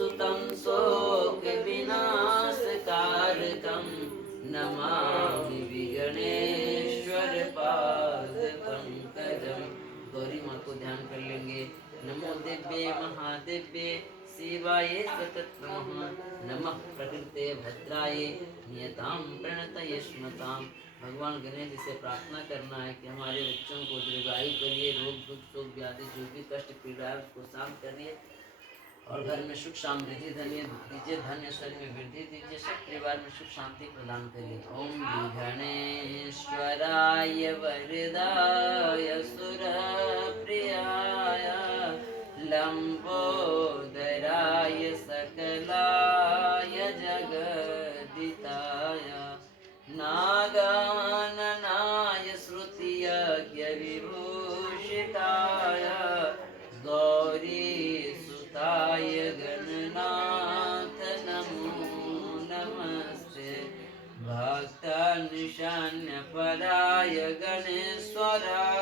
सुतं शोकविनाशकारकं नमामि विघ्नेश्वर पाद पंकजम। गौरी माँ को ध्यान कर लेंगे। नमो दिव्ये महादिव्ये शिवाय सतत नमः। नमः प्रकृते भद्राय नियतां प्रणतये स्मताम्। भगवान गणेश जी से प्रार्थना करना है कि हमारे बच्चों को दीर्घायु करिए, रोग दुख शोक व्याधि जो भी कष्ट पीड़ा है उसको शांत करिए और घर में सुख समृद्धि दीजिए, धन शरीर में वृद्धि दीजिए, सब परिवार में सुख शांति प्रदान करिए। ओम विघ्नेश्वराय वरदाय सुरप्रियाय लंबोदराय सकलाय जगदिताय नागाननाय श्रुतियज्ञ विभूषिताय गौरीसुताय गणनाथ नमो नमस्ते। भक्तानुशान्यपराय गणेश्वराय